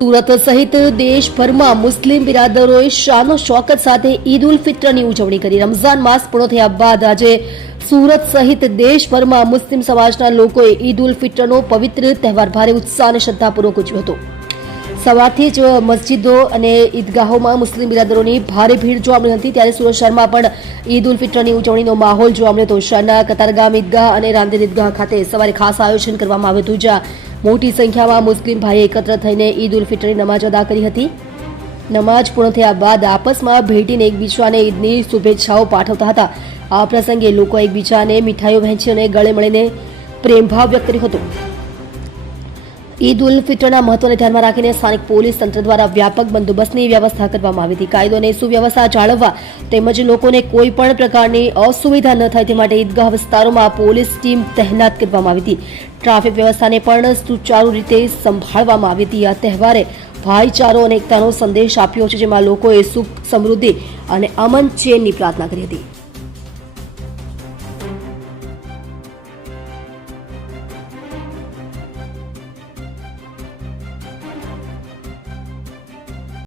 સુરત સહિત દેશભરમાં મુસ્લિમ બિરાદરોએ શાનો શૌકત સાથે ઈદ ઉલ ફિત્રની ઉજવણી કરી। રમઝાન માસ પૂરો થયા બાદ આજે સુરત સહિત દેશભરમાં મુસ્લિમ સમાજના લોકોએ ઈદ ઉલ ફિત્રનો પવિત્ર તહેવાર ભારે ઉત્સાહ અને શ્રદ્ધાપૂર્વક ઉજવ્યો હતો। સવારથી જ મસ્જિદો અને ઈદગાહોમાં મુસ્લિમ બિરાદરોની ભારે ભીડ જોવા મળી હતી। ત્યારે સુરત શહેરમાં પણ ઈદ ઉલ ફિત્રની ઉજવણીનો માહોલ જોવા મળ્યો હતો। શહેરના કતારગામ ઈદગાહ અને રાંદેર ઈદગાહ ખાતે સવારે ખાસ આયોજન કરવામાં આવ્યું હતું, જ્યાં મોટી સંખ્યામાં મુસ્લિમ ભાઈઓ એકત્ર થઈને ઈદ ઉલ ફિત્રની નમાજ અદા કરી હતી। નમાજ પૂર્ણ થયા બાદ આપસમાં ભેટીને એકબીજાને ઈદની શુભેચ્છાઓ પાઠવતા હતા। આ પ્રસંગે લોકો એકબીજાને મીઠાઈઓ વહેંચી અને ગળે મળીને પ્રેમભાવ વ્યક્ત કર્યો હતો। ઈદ ઉલ ફિત્રના મહત્વને ધ્યાનમાં રાખીને સ્થાનિક પોલીસ તંત્ર દ્વારા વ્યાપક બંદોબસ્તની વ્યવસ્થા કરવામાં આવી હતી। કાયદો અને સુવ્યવસ્થા જાળવવા તેમજ લોકોને કોઈ પણ પ્રકારની અસુવિધા ન થાય તે માટે ઈદગાહ વિસ્તારોમાં પોલીસ ટીમ તહેનાત કરવામાં આવી હતી। ટ્રાફિક વ્યવસ્થાને પણ સુચારુ રીતે સંભાળવામાં આવી હતી। આ તહેવારે ભાઈચારો અને એકતાનો સંદેશ આપ્યો છે, જેમાં લોકોએ સુખ, સમૃદ્ધિ અને અમન ચેનની પ્રાર્થના કરી હતી।